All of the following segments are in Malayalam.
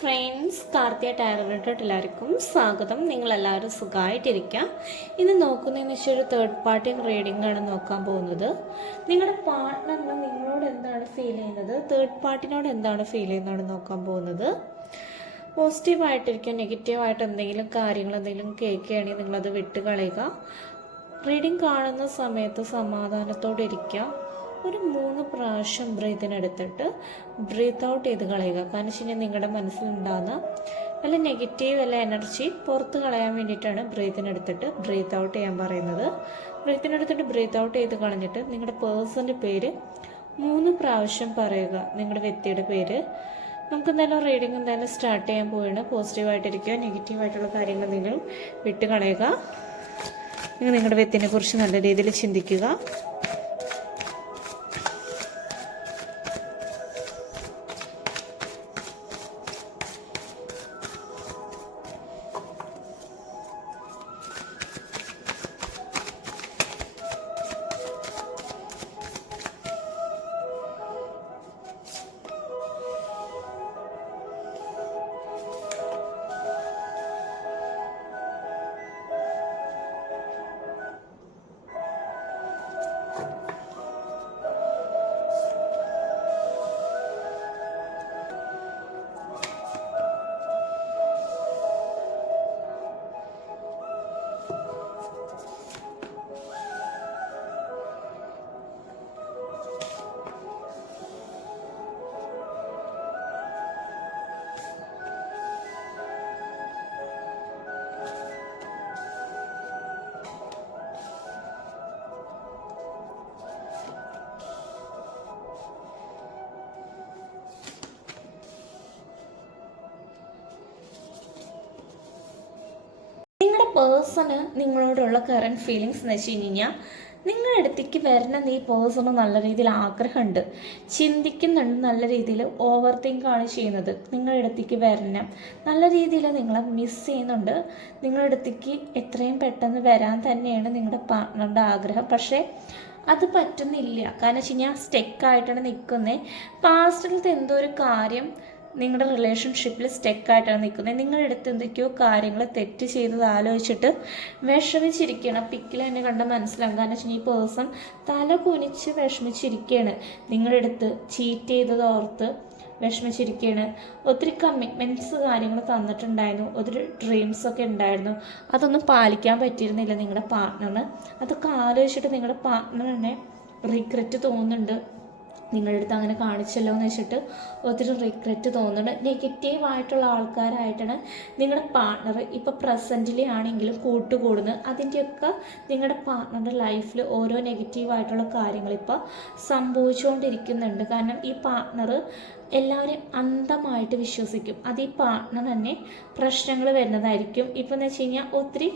ഫ്രണ്ട്സ് കാർത്തിയ ടാരലോട്ട് എല്ലാവർക്കും സ്വാഗതം. നിങ്ങളെല്ലാവരും സുഖമായിട്ടിരിക്കുക ഇന്ന് നോക്കുന്നതെന്ന് വെച്ചാൽ ഒരു തേർഡ് പാർട്ടി റീഡിംഗ് ആണ് നോക്കാൻ പോകുന്നത്. നിങ്ങളുടെ പാർട്ട്ണറിന് നിങ്ങളോട് എന്താണ് ഫീൽ ചെയ്യുന്നത്? തേർഡ് പാർട്ടിനോട് എന്താണ് ഫീൽ ചെയ്യുന്നതാണ് നോക്കാൻ പോകുന്നത്. പോസിറ്റീവായിട്ടിരിക്കുക നെഗറ്റീവായിട്ട് എന്തെങ്കിലും കാര്യങ്ങൾ എന്തെങ്കിലും കേൾക്കുകയാണെങ്കിൽ നിങ്ങളത് വിട്ട് കളയുക റീഡിംഗ് കാണുന്ന സമയത്ത് സമാധാനത്തോടെ ഇരിക്കുക. ഒരു മൂന്ന് പ്രാവശ്യം ബ്രീത്തിനെടുത്തിട്ട് ബ്രീത്ത് ഔട്ട് ചെയ്ത് കളയുക. കാരണം വെച്ച് കഴിഞ്ഞാൽ നിങ്ങളുടെ മനസ്സിലുണ്ടാകുന്ന നല്ല നെഗറ്റീവ് അല്ല എനർജി പുറത്ത് കളയാൻ വേണ്ടിയിട്ടാണ് ബ്രീത്തിനെടുത്തിട്ട് ബ്രീത്ത് ഔട്ട് ചെയ്യാൻ പറയുന്നത്. ബ്രീത്തിനെടുത്തിട്ട് ബ്രീത്ത് ഔട്ട് ചെയ്ത് കളഞ്ഞിട്ട് നിങ്ങളുടെ പേഴ്സന്റെ പേര് മൂന്ന് പ്രാവശ്യം പറയുക. നിങ്ങളുടെ വ്യക്തിയുടെ പേര്. നമുക്ക് എന്തായാലും റീഡിംഗ് എന്തായാലും സ്റ്റാർട്ട് ചെയ്യാൻ പോവുകയാണ്. പോസിറ്റീവായിട്ടിരിക്കുക നെഗറ്റീവായിട്ടുള്ള കാര്യങ്ങൾ നിങ്ങൾ വിട്ടുകളയുക. നിങ്ങൾ നിങ്ങളുടെ വ്യക്തിനെ കുറിച്ച് നല്ല രീതിയിൽ ചിന്തിക്കുക. പേഴ്സണ് നിങ്ങളോടുള്ള കറണ്ട് ഫീലിങ്സ് എന്ന് വെച്ച് കഴിഞ്ഞാൽ നിങ്ങളുടെ അടുത്തേക്ക് വരണം ഈ പേഴ്സണ് നല്ല രീതിയിൽ ആഗ്രഹമുണ്ട് ചിന്തിക്കുന്നുണ്ട് നല്ല രീതിയിൽ ഓവർ തിങ്കാണ് ചെയ്യുന്നത്. നിങ്ങളുടെ അടുത്തേക്ക് വരണം നല്ല രീതിയിൽ നിങ്ങളെ മിസ് ചെയ്യുന്നുണ്ട്. നിങ്ങളുടെ അടുത്തേക്ക് എത്രയും പെട്ടെന്ന് വരാൻ തന്നെയാണ് നിങ്ങളുടെ പാർട്ട്ണറുടെ ആഗ്രഹം. പക്ഷേ അത് പറ്റുന്നില്ല. കാരണം വെച്ച് കഴിഞ്ഞാൽ സ്റ്റെക്കായിട്ടാണ് നിൽക്കുന്നത് പാസ്റ്റിലത്തെ എന്തോ ഒരു കാര്യം നിങ്ങളുടെ റിലേഷൻഷിപ്പിൽ സ്റ്റെക്കായിട്ടാണ് നിൽക്കുന്നത്. നിങ്ങളുടെ അടുത്ത് എന്തൊക്കെയോ കാര്യങ്ങൾ തെറ്റ് ചെയ്തത് ആലോചിച്ചിട്ട് വിഷമിച്ചിരിക്കുകയാണ്. പിക്കിൽ എന്നെ കണ്ട മനസ്സിലാകും കാരണം വെച്ചാൽ ഈ പേഴ്സൺ തല കുനിച്ച് വിഷമിച്ചിരിക്കുകയാണ്. നിങ്ങളുടെ അടുത്ത് ചീറ്റ് ചെയ്തത് ഓർത്ത് വിഷമിച്ചിരിക്കുകയാണ്. ഒത്തിരി കമ്മിറ്റ്മെന്റ്സ് കാര്യങ്ങൾ തന്നിട്ടുണ്ടായിരുന്നു. ഒത്തിരി ഡ്രീംസ് ഒക്കെ ഉണ്ടായിരുന്നു. അതൊന്നും പാലിക്കാൻ പറ്റിയിരുന്നില്ല നിങ്ങളുടെ പാർട്ട്ണറിന് അതൊക്കെ ആലോചിച്ചിട്ട് നിങ്ങളുടെ പാർട്ട്ണറിനെ റിഗ്രറ്റ് തോന്നുന്നുണ്ട്. നിങ്ങളുടെ അടുത്ത് അങ്ങനെ കാണിച്ചല്ലോ എന്ന് വെച്ചിട്ട് ഒത്തിരി റിഗ്രറ്റ് തോന്നുന്നുണ്ട്. നെഗറ്റീവ് ആയിട്ടുള്ള ആൾക്കാരായിട്ടാണ് നിങ്ങളുടെ പാർട്ണർ ഇപ്പോൾ പ്രസന്റിലി ആണെങ്കിലും കൂട്ടുകൂടുന്നത്. അതിന്റെയൊക്കെ നിങ്ങളുടെ പാർട്ണറുടെ ലൈഫിൽ ഓരോ നെഗറ്റീവ് ആയിട്ടുള്ള കാര്യങ്ങൾ ഇപ്പോൾ സംഭവിച്ചുകൊണ്ടിരിക്കുന്നുണ്ട്. കാരണം ഈ പാർട്ട്ണർ എല്ലാവരെയും അന്ധമായിട്ട് വിശ്വസിക്കും. അത് ഈ പാർട്ട്ണർ തന്നെ പ്രശ്നങ്ങൾ വരുന്നതായിരിക്കും. ഇപ്പം എന്ന് വെച്ച് കഴിഞ്ഞാൽ ഒത്തിരി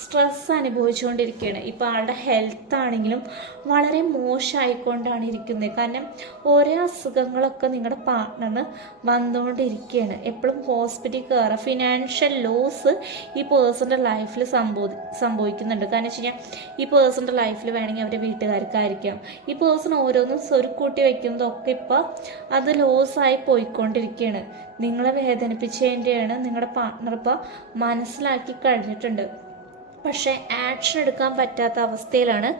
സ്ട്രെസ് അനുഭവിച്ചുകൊണ്ടിരിക്കുകയാണ് ഇപ്പോൾ ആളുടെ ഹെൽത്ത് ആണെങ്കിലും വളരെ മോശമായിക്കൊണ്ടാണ് ഇരിക്കുന്നത്. കാരണം ഓരോ അസുഖങ്ങളൊക്കെ നിങ്ങളുടെ പാർട്ട്ണറിന് വന്നുകൊണ്ടിരിക്കുകയാണ് എപ്പോഴും ഹോസ്പിറ്റലിൽ കയറുക ഫിനാൻഷ്യൽ ലോസ് ഈ പേഴ്സന്റെ ലൈഫിൽ സംഭവി സംഭവിക്കുന്നുണ്ട്. കാരണം വെച്ച് കഴിഞ്ഞാൽ ഈ പേഴ്സന്റെ ലൈഫിൽ വേണമെങ്കിൽ അവരുടെ വീട്ടുകാർക്കായിരിക്കാം. ഈ പേഴ്സൺ ഓരോന്നും സ്വരുക്കൂട്ടി വയ്ക്കുന്നതൊക്കെ ഇപ്പോൾ അത് ലോസ് ആയി പോയിക്കൊണ്ടിരിക്കുകയാണ് നിങ്ങളെ വേദനിപ്പിച്ചതിന്റെയാണ് നിങ്ങളുടെ പാർട്ട്ണർ ഇപ്പോൾ മനസ്സിലാക്കി കഴിഞ്ഞിട്ടുണ്ട്. പക്ഷേ ആക്ഷൻ എടുക്കാൻ പറ്റാത്ത അവസ്ഥയിലാണ്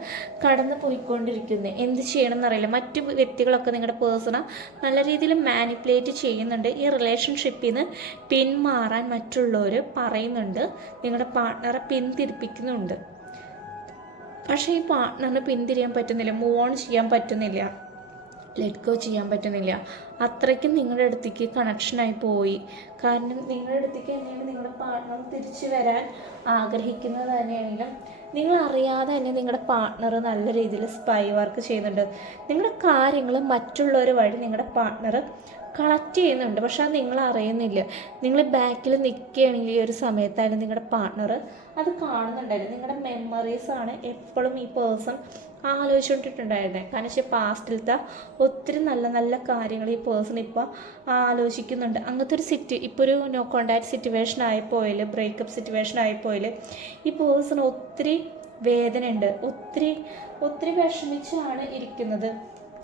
കടന്നു പോയിക്കൊണ്ടിരിക്കുന്നത് എന്ത് ചെയ്യണം എന്നറിയില്ല മറ്റു വ്യക്തികളൊക്കെ നിങ്ങളുടെ പേഴ്സണൽ നല്ല രീതിയിൽ മാനിപ്പുലേറ്റ് ചെയ്യുന്നുണ്ട്. ഈ റിലേഷൻഷിപ്പിൽ നിന്ന് പിന്മാറാൻ മറ്റുള്ളവർ പറയുന്നുണ്ട്. നിങ്ങളുടെ പാർട്ട്ണറെ പിന്തിരിപ്പിക്കുന്നുണ്ട്. പക്ഷേ ഈ പാർട്ട്ണറിന് പിന്തിരിയാൻ പറ്റുന്നില്ല. മൂവ് ഓൺ ചെയ്യാൻ പറ്റുന്നില്ല. ലെറ്റ് ഗോ ചെയ്യാൻ പറ്റുന്നില്ല. അത്രയ്ക്കും നിങ്ങളുടെ അടുത്തേക്ക് കണക്ഷനായി പോയി. കാരണം നിങ്ങളുടെ അടുത്തേക്ക് തന്നെയാണ് നിങ്ങളുടെ പാർട്ട്ണർ തിരിച്ചു വരാൻ ആഗ്രഹിക്കുന്നത് തന്നെയാണെങ്കിലും നിങ്ങൾ അറിയാതെ തന്നെ നിങ്ങളുടെ പാർട്ണർ നല്ല രീതിയിൽ സ്പൈ വർക്ക് ചെയ്യുന്നുണ്ട്. നിങ്ങളുടെ കാര്യങ്ങൾ മറ്റുള്ളവർ വഴി നിങ്ങളുടെ പാർട്ണർ കളക്ട് ചെയ്യുന്നുണ്ട്. പക്ഷെ അത് നിങ്ങൾ അറിയുന്നില്ല. നിങ്ങൾ ബാക്കിൽ നിൽക്കുകയാണെങ്കിൽ ഈ ഒരു സമയത്തായാലും നിങ്ങളുടെ പാർട്ണർ അത് കാണുന്നുണ്ടായിരുന്നു. നിങ്ങളുടെ മെമ്മറീസ് ആണ് എപ്പോഴും ഈ പേഴ്സൺ ആലോചിച്ചുകൊണ്ടിട്ടുണ്ടായിരുന്നത് കാരണം വെച്ചാൽ പാസ്റ്റിലത്തെ ഒത്തിരി നല്ല നല്ല കാര്യങ്ങൾ ഈ പേഴ്സൺ ഇപ്പോൾ ആലോചിക്കുന്നുണ്ട്. അങ്ങനത്തെ ഒരു സിറ്റ് ഇപ്പോൾ ഒരു നോ കോണ്ടാക്ട് സിറ്റുവേഷൻ ആയിപ്പോയിൽ ബ്രേക്കപ്പ് സിറ്റുവേഷൻ ആയിപ്പോയിൽ ഈ പേഴ്സൺ ഒത്തിരി വേദനയുണ്ട്. ഒത്തിരി ഒത്തിരി വിഷമിച്ചാണ് ഇരിക്കുന്നത്.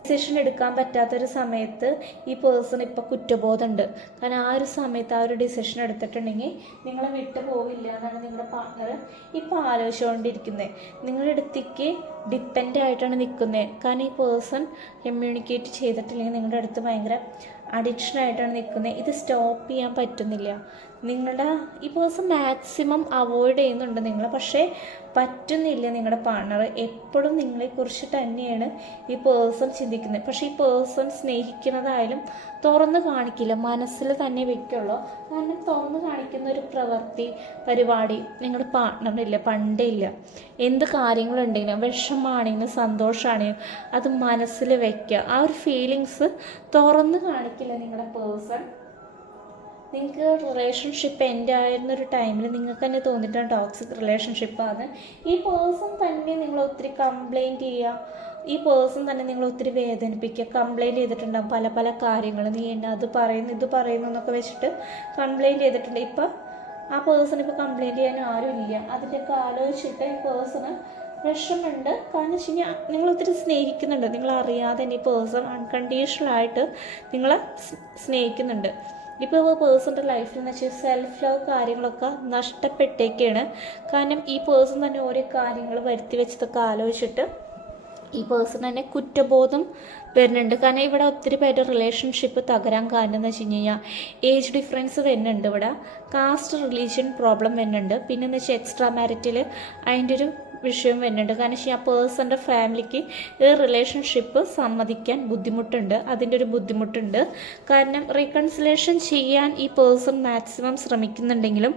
ഡിസിഷൻ എടുക്കാൻ പറ്റാത്തൊരു സമയത്ത് ഈ പേഴ്സൺ ഇപ്പോൾ കുറ്റബോധമുണ്ട്. കാരണം ആ ഒരു സമയത്ത് ആ ഒരു ഡിസിഷൻ എടുത്തിട്ടുണ്ടെങ്കിൽ നിങ്ങളെ വിട്ടു പോവില്ല എന്നാണ് നിങ്ങളുടെ പാർട്ട്ണർ ഇപ്പോൾ ആലോചിച്ചുകൊണ്ടിരിക്കുന്നത് നിങ്ങളുടെ അടുത്തേക്ക് ഡിപ്പെൻഡ് ആയിട്ടാണ് നിൽക്കുന്നത് കാരണം ഈ പേഴ്സൺ കമ്മ്യൂണിക്കേറ്റ് ചെയ്തിട്ടില്ലെങ്കിൽ നിങ്ങളുടെ അടുത്ത് ഭയങ്കര അഡിക്ഷൻ ആയിട്ടാണ് നിൽക്കുന്നത് ഇത് സ്റ്റോപ്പ് ചെയ്യാൻ പറ്റുന്നില്ല. നിങ്ങളുടെ ഈ പേഴ്സൺ മാക്സിമം അവോയ്ഡ് ചെയ്യുന്നുണ്ട് നിങ്ങൾ പക്ഷേ പറ്റുന്നില്ല നിങ്ങളുടെ പാർട്ണർ എപ്പോഴും നിങ്ങളെക്കുറിച്ച് തന്നെയാണ് ഈ പേഴ്സൺ ചിന്തിക്കുന്നത്. പക്ഷേ ഈ പേഴ്സൺ സ്നേഹിക്കുന്നതായാലും തുറന്ന് കാണിക്കില്ല. മനസ്സിൽ തന്നെ വെക്കുള്ളൂ. കാരണം തുറന്ന് കാണിക്കുന്ന ഒരു പ്രവൃത്തി പരിപാടി നിങ്ങളുടെ പാർട്ണറിനില്ല പണ്ടേ ഇല്ല. എന്ത് കാര്യങ്ങളുണ്ടെങ്കിലും വിഷമാണെങ്കിലും സന്തോഷമാണെങ്കിലും അത് മനസ്സിൽ വെക്കുക. ആ ഒരു ഫീലിങ്സ് തുറന്ന് കാണിക്കില്ല നിങ്ങളുടെ പേഴ്സൺ നിങ്ങൾക്ക് റിലേഷൻഷിപ്പ് എന്റെ ആയിരുന്ന ഒരു ടൈമിൽ നിങ്ങൾക്ക് തന്നെ തോന്നിയിട്ടാണ് ടോക്സിക് റിലേഷൻഷിപ്പാണ് ഈ പേഴ്സൺ തന്നെ നിങ്ങൾ ഒത്തിരി കംപ്ലൈന്റ് ചെയ്യുക ഈ പേഴ്സൺ തന്നെ നിങ്ങൾ ഒത്തിരി വേദനിപ്പിക്കുക കംപ്ലൈന്റ് ചെയ്തിട്ടുണ്ടാകും പല പല കാര്യങ്ങൾ നീ എന്നെ അത് പറയുന്നു ഇത് പറയുന്നു എന്നൊക്കെ വെച്ചിട്ട് കംപ്ലൈന്റ് ചെയ്തിട്ടുണ്ട്. ഇപ്പം ആ പേഴ്സൺ ഇപ്പോൾ കംപ്ലൈന്റ് ചെയ്യാനും ആരുമില്ല അതിന്റെയൊക്കെ ആലോചിച്ചിട്ട് ഈ പേഴ്സണ് വിഷമുണ്ട് കാരണം വെച്ച് കഴിഞ്ഞാൽ നിങ്ങൾ ഒത്തിരി സ്നേഹിക്കുന്നുണ്ട്. നിങ്ങൾ അറിയാതെ ഈ പേഴ്സൺ അൺകണ്ടീഷണലായിട്ട് നിങ്ങളെ സ്നേഹിക്കുന്നുണ്ട്. ഇപ്പോൾ പേഴ്സണിന്റെ ലൈഫിൽ എന്ന് വെച്ചാൽ സെൽഫ് ലവ് കാര്യങ്ങളൊക്കെ നഷ്ടപ്പെട്ടേക്കാണ്. കാരണം ഈ പേഴ്സൺ തന്നെ ഓരോ കാര്യങ്ങൾ വരുത്തി വെച്ചതൊക്കെ ആലോചിച്ചിട്ട് ഈ പേഴ്സൺ തന്നെ കുറ്റബോധം വരുന്നുണ്ട്. കാരണം ഇവിടെ ഒത്തിരി പേരുടെ റിലേഷൻഷിപ്പ് തകരാൻ കാരണം എന്ന് വെച്ച് കഴിഞ്ഞാൽ ഏജ് ഡിഫറൻസ് വരുന്നുണ്ട് ഇവിടെ. കാസ്റ്റ് റിലീജിയൻ പ്രോബ്ലം വരുന്നുണ്ട്. പിന്നെ എന്ന് വെച്ചാൽ എക്സ്ട്രാ മാരിറ്റിൽ അതിന്റെ ഒരു വിഷയം വരുന്നുണ്ട്. കാരണം ആ പേഴ്സന്റെ ഫാമിലിക്ക് ഈ റിലേഷൻഷിപ്പ് സമ്മതിക്കാൻ ബുദ്ധിമുട്ടുണ്ട്. അതിന്റെ ഒരു ബുദ്ധിമുട്ടുണ്ട്. കാരണം റീകൺസിലേഷൻ ചെയ്യാൻ ഈ പേഴ്സൺ മാക്സിമം ശ്രമിക്കുന്നുണ്ടെങ്കിലും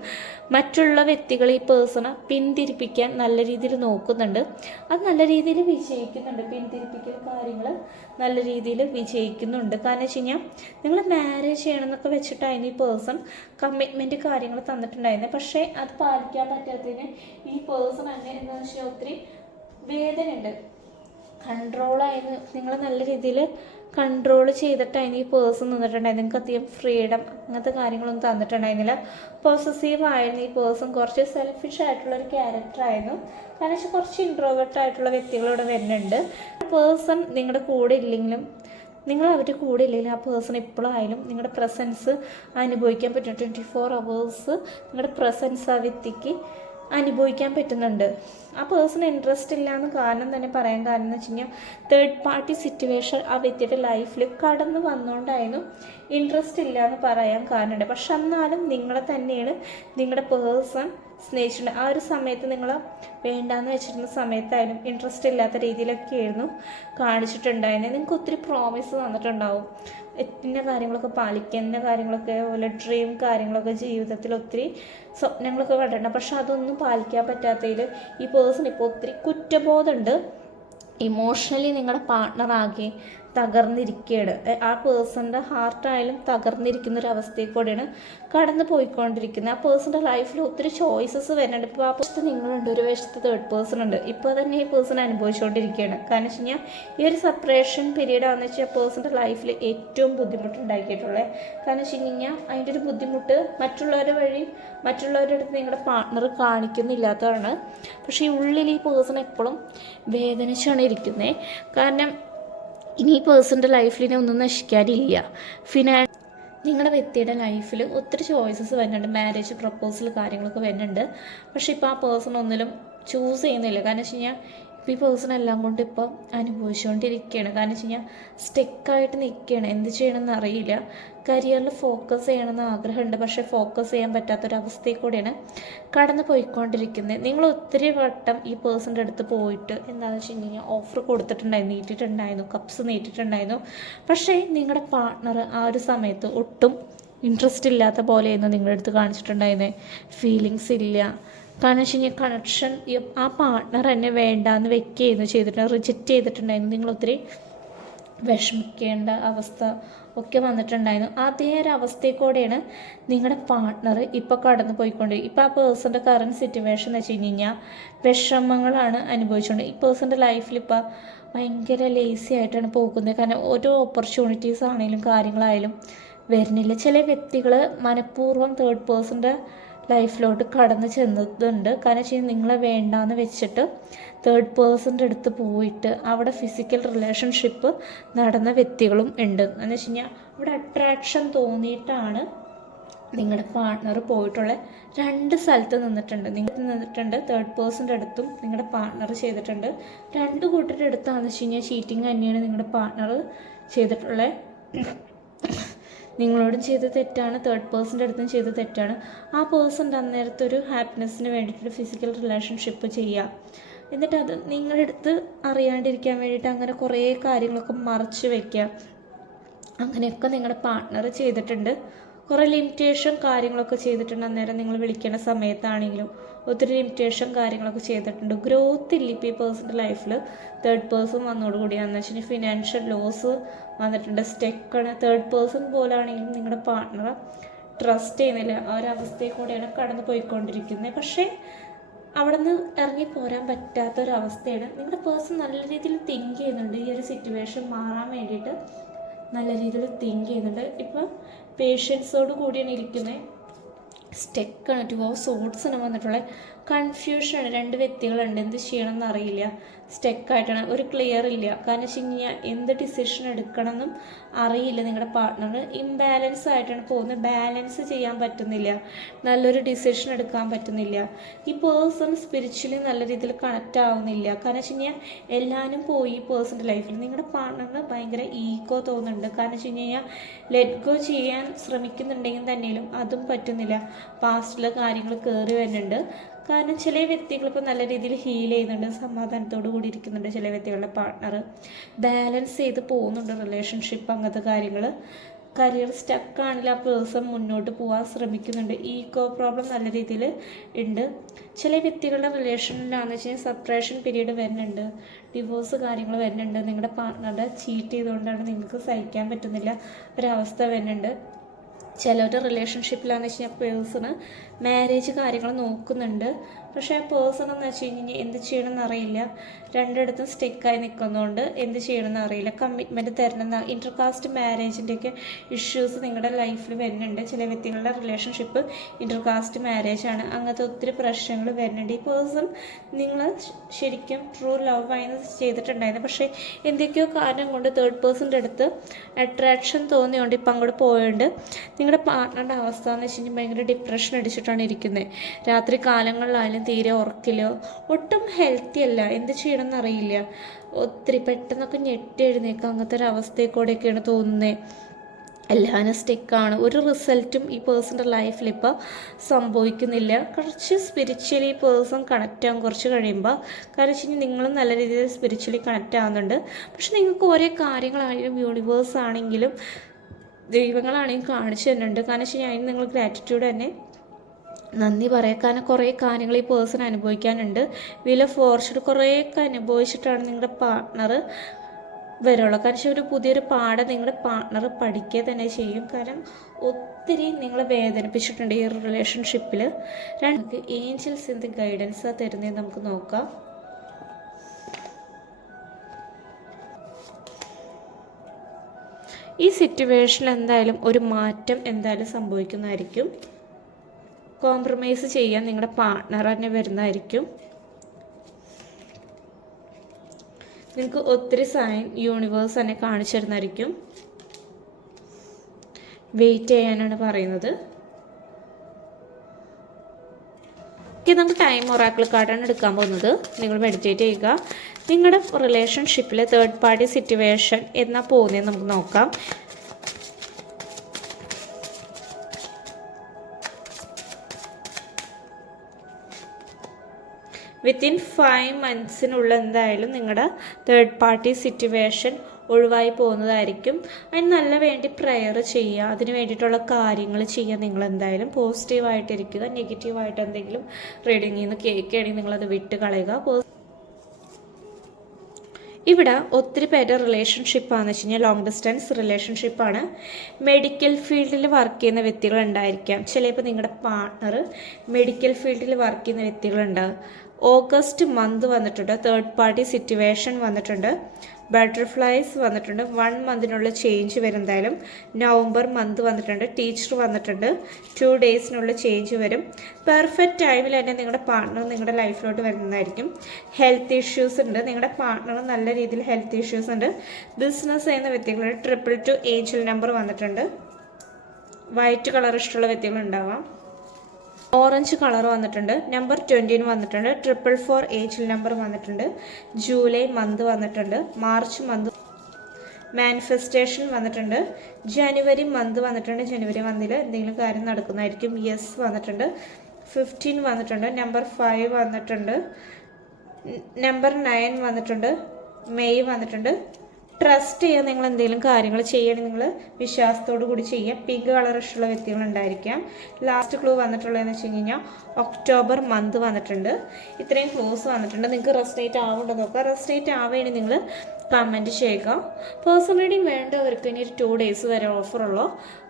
മറ്റുള്ള വ്യക്തികൾ ഈ പേഴ്സണെ പിന്തിരിപ്പിക്കാൻ നല്ല രീതിയിൽ നോക്കുന്നുണ്ട്. അത് നല്ല രീതിയിൽ വിജയിക്കുന്നുണ്ട്. പിന്തിരിപ്പിക്കൽ കാര്യങ്ങൾ നല്ല രീതിയിൽ വിജയിക്കുന്നുണ്ട്. കാരണം വെച്ച് കഴിഞ്ഞാൽ നിങ്ങൾ മാരേജ് ചെയ്യണമെന്നൊക്കെ വെച്ചിട്ടായിരുന്നു ഈ പേഴ്സൺ കമ്മിറ്റ്മെന്റ് കാര്യങ്ങൾ തന്നിട്ടുണ്ടായിരുന്നത് പക്ഷേ അത് പാലിക്കാൻ പറ്റാത്തതിന് ഈ പേഴ്സൺ തന്നെ എന്ന് വെച്ചാൽ ഒത്തിരി വേദനയുണ്ട്. കൺട്രോളായിരുന്നു നിങ്ങൾ നല്ല രീതിയിൽ കൺട്രോൾ ചെയ്തിട്ടായിരുന്നു ഈ പേഴ്സൺ നിന്നിട്ടുണ്ടായിരുന്നു നിങ്ങൾക്ക് അധികം ഫ്രീഡം അങ്ങനത്തെ കാര്യങ്ങളൊന്നും തന്നിട്ടുണ്ടായിരുന്നില്ല. പോസസീവ് ആയിരുന്നു ഈ പേഴ്സൺ കുറച്ച് സെൽഫിഷ് ആയിട്ടുള്ള ഒരു ക്യാരക്ടർ ആയിരുന്നു. കാരണം വെച്ചാൽ കുറച്ച് ഇൻട്രോവേർട്ട് ആയിട്ടുള്ള വ്യക്തികളിവിടെ വരുന്നുണ്ട്. പേഴ്സൺ നിങ്ങളുടെ കൂടെ ഇല്ലെങ്കിലും നിങ്ങൾ അവരുടെ കൂടെ ഇല്ലെങ്കിലും ആ പേഴ്സൺ എപ്പോഴായാലും നിങ്ങളുടെ പ്രസൻസ് അനുഭവിക്കാൻ പറ്റും. ട്വന്റി ഫോർ അവേഴ്സ് നിങ്ങളുടെ പ്രസൻസ് ആ വ്യക്തിക്ക് അനുഭവിക്കാൻ പറ്റുന്നുണ്ട്. ആ പേഴ്സൺ ഇൻട്രസ്റ്റ് ഇല്ല എന്ന് കാരണം തന്നെ പറയാൻ കാരണം എന്ന് വെച്ച് കഴിഞ്ഞാൽ തേർഡ് പാർട്ടി സിറ്റുവേഷൻ ആ വ്യക്തിയുടെ ലൈഫിൽ കടന്നു വന്നുകൊണ്ടായിരുന്നു ഇൻട്രസ്റ്റ് ഇല്ല എന്ന് പറയാൻ കാരണമുണ്ട് പക്ഷെ എന്നാലും നിങ്ങളെ തന്നെയാണ് നിങ്ങളുടെ പേഴ്സൺ സ്നേഹിച്ചിട്ടുണ്ട്. ആ ഒരു സമയത്ത് നിങ്ങൾ വേണ്ടാന്ന് വെച്ചിരുന്ന സമയത്തായാലും ഇൻട്രസ്റ്റ് ഇല്ലാത്ത രീതിയിലൊക്കെ ആയിരുന്നു കാണിച്ചിട്ടുണ്ടായിരുന്നത് നിങ്ങൾക്ക് ഒത്തിരി പ്രോമിസ് തന്നിട്ടുണ്ടാവും. ഇന്ന കാര്യങ്ങളൊക്കെ പാലിക്കുക ഇന്ന കാര്യങ്ങളൊക്കെ അതുപോലെ ഡ്രീം കാര്യങ്ങളൊക്കെ ജീവിതത്തിൽ ഒത്തിരി സ്വപ്നങ്ങളൊക്കെ കണ്ടിട്ടുണ്ട്. പക്ഷെ അതൊന്നും പാലിക്കാൻ പറ്റാത്തതിൽ ഈ പേഴ്സൺ ഇപ്പോൾ ഒത്തിരി കുറ്റബോധമുണ്ട്. ഇമോഷണലി നിങ്ങളുടെ പാർട്ട്ണറാകെ തകർന്നിരിക്കുകയാണ് ആ പേഴ്സണിന്റെ ഹാർട്ടായാലും തകർന്നിരിക്കുന്ന ഒരു അവസ്ഥയിൽ കൂടെയാണ് കടന്നു പോയിക്കൊണ്ടിരിക്കുന്നത്. ആ പേഴ്സണിന്റെ ലൈഫിൽ ഒത്തിരി ചോയ്സസ് വരുന്നുണ്ട്. ഇപ്പോൾ ആ പേഴ്സൺ നിങ്ങളുണ്ട്. ഒരു വശത്ത് തേർഡ് പേഴ്സൺ ഉണ്ട്. ഇപ്പോൾ തന്നെ ഈ പേഴ്സൺ അനുഭവിച്ചുകൊണ്ടിരിക്കുകയാണ് കാരണം വെച്ച് കഴിഞ്ഞാൽ ഈ ഒരു സെപ്പറേഷൻ പീരീഡ് ആണെന്ന് വെച്ചാൽ പേഴ്സണിന്റെ ലൈഫിൽ ഏറ്റവും ബുദ്ധിമുട്ടുണ്ടാക്കിയിട്ടുള്ളത് കാരണം വെച്ച് കഴിഞ്ഞാൽ അതിന്റെ ഒരു ബുദ്ധിമുട്ട് മറ്റുള്ളവരുടെ വഴി മറ്റുള്ളവരുടെ അടുത്ത് നിങ്ങളുടെ പാർട്ണർ കാണിക്കുന്നില്ലാത്തതാണ്. പക്ഷേ ഈ ഉള്ളിൽ ഈ പേഴ്സൺ എപ്പോഴും വേദനിച്ചാണ് ഇരിക്കുന്നത് കാരണം ഇനി ഈ പേഴ്സന്റെ ലൈഫിൽ ഇനി ഒന്നും നശിക്കാനില്ല. ഫിനാ നിങ്ങളുടെ വ്യക്തിയുടെ ലൈഫിൽ ഒത്തിരി ചോയ്സസ് വരുന്നുണ്ട്. മാരേജ് പ്രപ്പോസൽ കാര്യങ്ങളൊക്കെ വരുന്നുണ്ട്. പക്ഷേ ഇപ്പോൾ ആ പേഴ്സൺ ഒന്നിലും ചൂസ് ചെയ്യുന്നില്ല. കാരണം വെച്ച് കഴിഞ്ഞാൽ ഈ പേഴ്സൺ എല്ലാം കൊണ്ട് ഇപ്പോൾ അനുഭവിച്ചുകൊണ്ടിരിക്കുകയാണ്. കാരണം വെച്ച് കഴിഞ്ഞാൽ സ്റ്റെക്കായിട്ട് നിൽക്കുകയാണ് എന്ത് ചെയ്യണമെന്ന് അറിയില്ല. കരിയറിൽ ഫോക്കസ് ചെയ്യണമെന്ന് ആഗ്രഹമുണ്ട്. പക്ഷേ ഫോക്കസ് ചെയ്യാൻ പറ്റാത്തൊരവസ്ഥയിൽ കൂടെയാണ് കടന്നു പോയിക്കൊണ്ടിരിക്കുന്നത്. നിങ്ങൾ ഒത്തിരി വട്ടം ഈ പേഴ്സന്റെ അടുത്ത് പോയിട്ട് എന്താണെന്ന് വെച്ച് കഴിഞ്ഞാൽ ഓഫർ കൊടുത്തിട്ടുണ്ടായിരുന്നു നീട്ടിയിട്ടുണ്ടായിരുന്നു. കപ്സ് നീട്ടിയിട്ടുണ്ടായിരുന്നു. പക്ഷേ നിങ്ങളുടെ പാർട്ണർ ആ ഒരു സമയത്ത് ഒട്ടും ഇൻട്രസ്റ്റ് ഇല്ലാത്ത പോലെയായിരുന്നു നിങ്ങളുടെ അടുത്ത് കാണിച്ചിട്ടുണ്ടായിരുന്നത് ഫീലിങ്സ് ഇല്ല. കാരണം വെച്ച് കഴിഞ്ഞാൽ കണക്ഷൻ ആ പാർട്ട്ണർ എന്നെ വേണ്ടാന്ന് വെക്കുകയായിരുന്നു ചെയ്തിട്ടുണ്ട് റിജക്റ്റ് ചെയ്തിട്ടുണ്ടായിരുന്നു. നിങ്ങൾ ഒത്തിരി വിഷമിക്കേണ്ട അവസ്ഥ ഒക്കെ വന്നിട്ടുണ്ടായിരുന്നു. അതേ ഒരു അവസ്ഥയിൽ കൂടെയാണ് നിങ്ങളുടെ പാർട്ണർ ഇപ്പോൾ കടന്നു പോയിക്കൊണ്ട് ഇപ്പോൾ ആ പേഴ്സന്റെ കറണ്ട് സിറ്റുവേഷൻ എന്ന് വെച്ച് കഴിഞ്ഞാൽ വിഷമങ്ങളാണ് അനുഭവിച്ചുകൊണ്ട് ഈ പേഴ്സന്റെ ലൈഫിൽ ഇപ്പോൾ ഭയങ്കര ലേസി ആയിട്ടാണ് പോകുന്നത്. കാരണം ഓരോ ഓപ്പർച്യൂണിറ്റീസ് ആണെങ്കിലും കാര്യങ്ങളായാലും വരുന്നില്ല. ചില വ്യക്തികൾ മനഃപൂർവം തേർഡ് പേഴ്സന്റെ ലൈഫിലോട്ട് കടന്നു ചെന്നിട്ടുണ്ട് കാരണം വെച്ചാൽ നിങ്ങളെ വേണ്ടാന്ന് വെച്ചിട്ട് തേർഡ് പേഴ്സന്റെ അടുത്ത് പോയിട്ട് അവിടെ ഫിസിക്കൽ റിലേഷൻഷിപ്പ് നടന്ന വ്യക്തികളും ഉണ്ട്. എന്ന് വെച്ച് കഴിഞ്ഞാൽ അവിടെ അട്രാക്ഷൻ തോന്നിയിട്ടാണ് നിങ്ങളുടെ പാർട്ട്ണർ പോയിട്ടുള്ള. രണ്ട് സ്ഥലത്ത് നിന്നിട്ടുണ്ട്. നിങ്ങൾ നിന്നിട്ടുണ്ട് തേർഡ് പേഴ്സന്റെ അടുത്തും നിങ്ങളുടെ പാർട്ണർ ചെയ്തിട്ടുണ്ട്. രണ്ട് കൂട്ടരുടെ അടുത്താണെന്ന് വെച്ച് കഴിഞ്ഞാൽ ചീറ്റിങ് തന്നെയാണ് നിങ്ങളുടെ പാർട്ണർ ചെയ്തിട്ടുള്ളത് നിങ്ങളോടും ചെയ്ത തെറ്റാണ് തേർഡ് പേഴ്സന്റെ അടുത്തും ചെയ്ത തെറ്റാണ്. ആ പേഴ്സൺ അന്നേരത്തെ ഒരു ഹാപ്പിനെസ്സിന് വേണ്ടിയിട്ട് ഫിസിക്കൽ റിലേഷൻഷിപ്പ് ചെയ്യുക എന്നിട്ട് അത് നിങ്ങളുടെ അടുത്ത് അറിയാണ്ടിരിക്കാൻ വേണ്ടിയിട്ട് അങ്ങനെ കുറേ കാര്യങ്ങളൊക്കെ മറച്ചു വയ്ക്കുക അങ്ങനെയൊക്കെ നിങ്ങളുടെ പാർട്ട്ണർ ചെയ്തിട്ടുണ്ട്. കുറേ ലിമിറ്റേഷൻ കാര്യങ്ങളൊക്കെ ചെയ്തിട്ടുണ്ട്. അന്നേരം നിങ്ങൾ വിളിക്കുന്ന സമയത്താണെങ്കിലും ഒത്തിരി ലിമിറ്റേഷൻ കാര്യങ്ങളൊക്കെ ചെയ്തിട്ടുണ്ട്. ഗ്രോത്ത് ഇല്ല ഇപ്പോൾ ഈ പേഴ്സന്റെ ലൈഫിൽ തേർഡ് പേഴ്സൺ വന്നോടുകൂടിയാണെന്ന് വെച്ചിട്ടുണ്ടെങ്കിൽ ഫിനാൻഷ്യൽ ലോസ് വന്നിട്ടുണ്ട്. സ്റ്റെക്കാണ് തേർഡ് പേഴ്സൺ പോലാണെങ്കിലും നിങ്ങളുടെ പാർട്ട്ണറെ ട്രസ്റ്റ് ചെയ്യുന്നില്ല. ആ ഒരു അവസ്ഥയിൽ കൂടെയാണ് കടന്നു പോയിക്കൊണ്ടിരിക്കുന്നത് പക്ഷേ അവിടെ നിന്ന് ഇറങ്ങി പോരാൻ പറ്റാത്ത ഒരു അവസ്ഥയാണ് നിങ്ങളുടെ പേഴ്സൺ നല്ല രീതിയിൽ തിങ്ക് ചെയ്യുന്നുണ്ട്. ഈ ഒരു സിറ്റുവേഷൻ മാറാൻ വേണ്ടിയിട്ട് നല്ല രീതിയിൽ തിങ്ക് ചെയ്യുന്നുണ്ട്. ഇപ്പം പേഷ്യൻസോട് കൂടിയാണ് ഇരിക്കുന്നത് സ്റ്റെക്കാണ് ടു ഓഫ് ആണ് വന്നിട്ടുള്ളത് കൺഫ്യൂഷനാണ് രണ്ട് വ്യക്തികളുണ്ട്. എന്ത് ചെയ്യണം എന്നറിയില്ല സ്റ്റെക്കായിട്ടാണ് ഒരു ക്ലിയർ ഇല്ല. കാരണം വെച്ച് കഴിഞ്ഞാൽ എന്ത് ഡിസിഷൻ എടുക്കണമെന്നും അറിയില്ല. നിങ്ങളുടെ പാർട്ട്ണർ ഇംബാലൻസ് ആയിട്ടാണ് പോകുന്നത്. ബാലൻസ് ചെയ്യാൻ പറ്റുന്നില്ല. നല്ലൊരു ഡിസിഷൻ എടുക്കാൻ പറ്റുന്നില്ല. ഈ പേഴ്സൺ സ്പിരിച്വലി നല്ല രീതിയിൽ കണക്റ്റ് ആവുന്നില്ല. കാരണം വെച്ച് കഴിഞ്ഞാൽ എല്ലാവരും പോയി ഈ പേഴ്സന്റെ ലൈഫിൽ നിങ്ങളുടെ പാർട്ട്ണറിന് ഭയങ്കര ഈഗോ തോന്നുന്നുണ്ട്. കാരണം വെച്ച് കഴിഞ്ഞാൽ ലെറ്റ് ഗോ ചെയ്യാൻ ശ്രമിക്കുന്നുണ്ടെങ്കിൽ തന്നെയും അതും പറ്റുന്നില്ല. പാസ്റ്റിലെ കാര്യങ്ങൾ കയറി വരുന്നുണ്ട്. കാരണം ചില വ്യക്തികളിപ്പോൾ നല്ല രീതിയിൽ ഹീൽ ചെയ്യുന്നുണ്ട് സമാധാനത്തോടു കൂടി ഇരിക്കുന്നുണ്ട് ചില വ്യക്തികളുടെ പാർട്ട്ണർ ബാലൻസ് ചെയ്ത് പോകുന്നുണ്ട് റിലേഷൻഷിപ്പ് അങ്ങനത്തെ കാര്യങ്ങൾ കരിയർ സ്റ്റക്കാണെങ്കിൽ ആ പേഴ്സൺ മുന്നോട്ട് പോകാൻ ശ്രമിക്കുന്നുണ്ട്. ഈഗോ പ്രോബ്ലം നല്ല രീതിയിൽ ഉണ്ട്. ചില വ്യക്തികളുടെ റിലേഷനിലാണെന്ന് വെച്ച് കഴിഞ്ഞാൽ സെപ്പറേഷൻ പീരീഡ് വരുന്നുണ്ട്. ഡിവോഴ്സ് കാര്യങ്ങൾ വരുന്നുണ്ട്. നിങ്ങളുടെ പാർട്ട്ണറുടെ ചീറ്റ് ചെയ്തുകൊണ്ടാണ് നിങ്ങൾക്ക് സഹിക്കാൻ പറ്റുന്നില്ല. ഒരവസ്ഥ വരുന്നുണ്ട്. ചിലരുടെ റിലേഷൻഷിപ്പിലാണെന്ന് വെച്ച് കഴിഞ്ഞാൽ പേഴ്സണ് മാരേജ് കാര്യങ്ങൾ നോക്കുന്നുണ്ട്. പക്ഷേ ആ പേഴ്സൺ എന്ന് വെച്ച് കഴിഞ്ഞാൽ എന്ത് ചെയ്യണമെന്ന് അറിയില്ല. രണ്ടിടത്തും സ്റ്റിക്കായി നിൽക്കുന്നതുകൊണ്ട് എന്ത് ചെയ്യണമെന്ന് അറിയില്ല. കമ്മിറ്റ്മെന്റ് തരണം ഇന്റർകാസ്റ്റ് മാരേജിന്റെയൊക്കെ ഇഷ്യൂസ് നിങ്ങളുടെ ലൈഫിൽ വരുന്നുണ്ട്. ചില വ്യക്തികളുടെ റിലേഷൻഷിപ്പ് ഇന്റർകാസ്റ്റ് മാരേജാണ് അങ്ങനത്തെ ഒത്തിരി പ്രശ്നങ്ങൾ വരുന്നുണ്ട്. ഈ പേഴ്സൺ നിങ്ങൾ ശരിക്കും ട്രൂ ലവ് ആയിരുന്നു ചെയ്തിട്ടുണ്ടായിരുന്നു. പക്ഷേ എന്തൊക്കെയോ കാരണം കൊണ്ട് തേർഡ് പേഴ്സന്റെ അടുത്ത് അട്രാക്ഷൻ തോന്നിയോണ്ട് ഇപ്പം അങ്ങോട്ട് പോയോണ്ട് നിങ്ങളുടെ പാർട്ട്ണറുടെ അവസ്ഥ എന്ന് വെച്ച് കഴിഞ്ഞാൽ ഭയങ്കര ഡിപ്രഷൻ അടിച്ചിട്ടാണ് ഇരിക്കുന്നത് രാത്രി കാലങ്ങളിലായാലും തീരെ ഉറക്കില്ല. ഒട്ടും ഹെൽത്തി അല്ല. എന്ത് ചെയ്യണമെന്ന് അറിയില്ല. ഒത്തിരി പെട്ടെന്നൊക്കെ ഞെട്ടി എഴുന്നേക്കുക അങ്ങനത്തെ ഒരു അവസ്ഥയിൽ കൂടെയൊക്കെയാണ് തോന്നുന്നത് എല്ലാവരും സ്റ്റിക്കാണ് ഒരു റിസൾട്ടും ഈ പേഴ്സന്റെ ലൈഫിൽ ഇപ്പോൾ സംഭവിക്കുന്നില്ല. കുറച്ച് സ്പിരിച്വലി പേഴ്സൺ കണക്റ്റ് ആകും കുറച്ച് കഴിയുമ്പോൾ കാരണം വെച്ച് നിങ്ങളും നല്ല രീതിയിൽ സ്പിരിച്വലി കണക്റ്റ് ആകുന്നുണ്ട് പക്ഷെ നിങ്ങൾക്ക് ഓരോ കാര്യങ്ങളായാലും യൂണിവേഴ്സ് ആണെങ്കിലും ദൈവങ്ങളാണെങ്കിലും കാണിച്ചു തരുന്നുണ്ട്. കാരണം വെച്ച് കഴിഞ്ഞാൽ നിങ്ങൾ ഗ്രാറ്റിറ്റ്യൂഡ് തന്നെ നന്ദി പറയാൻ കുറേ കാര്യങ്ങൾ ഈ പേഴ്സൺ അനുഭവിക്കാനുണ്ട്. വില ഫോർഷ്ഡ് കുറേയൊക്കെ അനുഭവിച്ചിട്ടാണ് നിങ്ങളുടെ പാർട്ണർ വരുള്ളൂ കാരണം ഒരു പുതിയൊരു പാഠം നിങ്ങളുടെ പാർട്ണർ പഠിക്കുക തന്നെ ചെയ്യും. കാരണം ഒത്തിരി നിങ്ങളെ വേദനിപ്പിച്ചിട്ടുണ്ട് ഈ റിലേഷൻഷിപ്പിൽ രണ്ട് ഏഞ്ചൽസ് എന്ത് ഗൈഡൻസാണ് തരുന്നത് നമുക്ക് നോക്കാം. ഈ സിറ്റുവേഷനിൽ എന്തായാലും ഒരു മാറ്റം എന്തായാലും സംഭവിക്കുന്നതായിരിക്കും. കോംപ്രമൈസ് ചെയ്യാൻ നിങ്ങളുടെ പാർട്ട്ണർ തന്നെ വരുന്നതായിരിക്കും. നിങ്ങൾക്ക് ഒത്തിരി സൈൻ യൂണിവേഴ്സ് തന്നെ കാണിച്ചു തരുന്നതായിരിക്കും. വെയിറ്റ് ചെയ്യാനാണ് പറയുന്നത്. ഓക്കെ നമുക്ക് ടൈം ഒറാക്കിൾ കാർഡാണ് എടുക്കാൻ പോകുന്നത്. നിങ്ങൾ മെഡിറ്റേറ്റ് ചെയ്യുക. നിങ്ങളുടെ റിലേഷൻഷിപ്പിലെ തേർഡ് പാർട്ടി സിറ്റുവേഷൻ എന്നാ പോകുന്നതെന്ന് നമുക്ക് നോക്കാം. വിത്തിൻ ഫൈവ് മന്ത്സിനുള്ള എന്തായാലും നിങ്ങളുടെ തേർഡ് പാർട്ടി സിറ്റുവേഷൻ ഒഴിവായി പോകുന്നതായിരിക്കും. അതിന് നല്ല വേണ്ടി പ്രെയർ ചെയ്യുക. അതിന് വേണ്ടിയിട്ടുള്ള കാര്യങ്ങൾ ചെയ്യുക. നിങ്ങൾ എന്തായാലും പോസിറ്റീവായിട്ടിരിക്കുക നെഗറ്റീവായിട്ട് എന്തെങ്കിലും റീഡിങ്ങിൽ നിന്ന് കേൾക്കുകയാണെങ്കിൽ നിങ്ങളത് വിട്ട് കളയുക. ഇവിടെ ഒത്തിരി പേരുടെ റിലേഷൻഷിപ്പാണെന്ന് വെച്ച് കഴിഞ്ഞാൽ ലോങ് ഡിസ്റ്റൻസ് റിലേഷൻഷിപ്പാണ് മെഡിക്കൽ ഫീൽഡിൽ വർക്ക് ചെയ്യുന്ന വ്യക്തികൾ ഉണ്ടായിരിക്കാം. ചിലപ്പോൾ നിങ്ങളുടെ പാർട്ണർ മെഡിക്കൽ ഫീൽഡിൽ വർക്ക് ചെയ്യുന്ന വ്യക്തികളുണ്ടാകും ഓഗസ്റ്റ് മന്ത് വന്നിട്ടുണ്ട്. തേർഡ് പാർട്ടി സിറ്റുവേഷൻ വന്നിട്ടുണ്ട്. ബട്ടർഫ്ലൈസ് വന്നിട്ടുണ്ട്. വൺ മന്തിനുള്ള ചേഞ്ച് വരും എന്തായാലും. നവംബർ മന്ത് വന്നിട്ടുണ്ട്. ടീച്ചർ വന്നിട്ടുണ്ട്. ടു ഡേയ്സിനുള്ള ചേഞ്ച് വരും. പെർഫെക്റ്റ് ടൈമിൽ തന്നെ നിങ്ങളുടെ പാർട്ണർ നിങ്ങളുടെ ലൈഫിലോട്ട് വരുന്നതായിരിക്കും. ഹെൽത്ത് ഇഷ്യൂസ് ഉണ്ട്. നിങ്ങളുടെ പാർട്ണർ നല്ല രീതിയിൽ ഹെൽത്ത് ഇഷ്യൂസ് ഉണ്ട്. ബിസിനസ് ചെയ്യുന്ന വ്യക്തികളുടെ ട്രിപ്പിൾ ടു ഏഞ്ചൽ നമ്പർ വന്നിട്ടുണ്ട്. വൈറ്റ് കളർ ഇഷ്ടമുള്ള വ്യക്തികൾ ഉണ്ടാവാം. ഓറഞ്ച് കളർ വന്നിട്ടുണ്ട്. നമ്പർ ട്വന്റീന് വന്നിട്ടുണ്ട്. ട്രിപ്പിൾ ഫോർ ഏജിൽ നമ്പർ വന്നിട്ടുണ്ട്. ജൂലൈ മന്ത് വന്നിട്ടുണ്ട്. മാർച്ച് മന്ത് മാനിഫെസ്റ്റേഷൻ വന്നിട്ടുണ്ട്. ജനുവരി മന്ത് വന്നിട്ടുണ്ട്. ജനുവരി മന്തിൽ എന്തെങ്കിലും കാര്യം നടക്കുന്നതായിരിക്കും. യെസ് വന്നിട്ടുണ്ട്. ഫിഫ്റ്റീൻ വന്നിട്ടുണ്ട്. നമ്പർ ഫൈവ് വന്നിട്ടുണ്ട്. നമ്പർ നയൻ വന്നിട്ടുണ്ട്. മെയ് വന്നിട്ടുണ്ട്. ട്രസ്റ്റ് ചെയ്യാൻ നിങ്ങൾ എന്തെങ്കിലും കാര്യങ്ങൾ ചെയ്യണമെങ്കിൽ നിങ്ങൾ വിശ്വാസത്തോടു കൂടി ചെയ്യുക പിങ്ക് കളർ ഇഷ്ടമുള്ള വ്യക്തികൾ ഉണ്ടായിരിക്കാം ലാസ്റ്റ് ക്ലൂ വന്നിട്ടുള്ളതെന്ന് വെച്ച് കഴിഞ്ഞാൽ ഒക്ടോബർ മന്ത് വന്നിട്ടുണ്ട്. ഇത്രയും ക്ലൂസ് വന്നിട്ടുണ്ട്. നിങ്ങൾക്ക് റെസ്റ്റേറ്റ് ആവുണ്ടോ നോക്കുക റെസ്റ്റേറ്റ് ആവുകയാണെങ്കിൽ നിങ്ങൾ കമന്റ് ചെയ്യുക. പേഴ്സണൽ റീഡിംഗ് വേണ്ടവർക്ക് ഇനി ഒരു ടു ഡേയ്സ് വരെ ഓഫറുള്ളൂ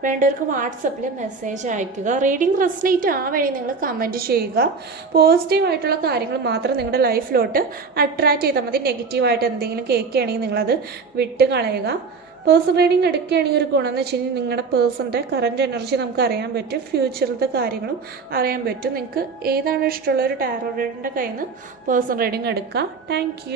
വേണ്ടവർക്ക് വാട്സപ്പിൽ മെസ്സേജ് അയക്കുക. റീഡിംഗ് റെസ്റ്റേറ്റ് ആവുകയാണെങ്കിൽ നിങ്ങൾ കമന്റ് ചെയ്യുക. പോസിറ്റീവായിട്ടുള്ള കാര്യങ്ങൾ മാത്രം നിങ്ങളുടെ ലൈഫിലോട്ട് അട്രാക്റ്റ് ചെയ്താൽ മതി. നെഗറ്റീവായിട്ട് എന്തെങ്കിലും കേൾക്കുകയാണെങ്കിൽ നിങ്ങളത് വിട്ട് കളയുക. പേഴ്സൺ റീഡിങ് എടുക്കുകയാണെങ്കിൽ ഒരു ഗുണം എന്ന് വെച്ച് കഴിഞ്ഞാൽ നിങ്ങളുടെ പേഴ്സണിന്റെ കറന്റ് എനർജി നമുക്ക് അറിയാൻ പറ്റും. ഫ്യൂച്ചറിലത്തെ കാര്യങ്ങളും അറിയാൻ പറ്റും. നിങ്ങൾക്ക് ഏതാണ് ഇഷ്ടമുള്ള ഒരു ടാരോ റീഡിന്റെ കയ്യിൽ നിന്ന് പേഴ്സൺ റീഡിങ് എടുക്കുക. താങ്ക്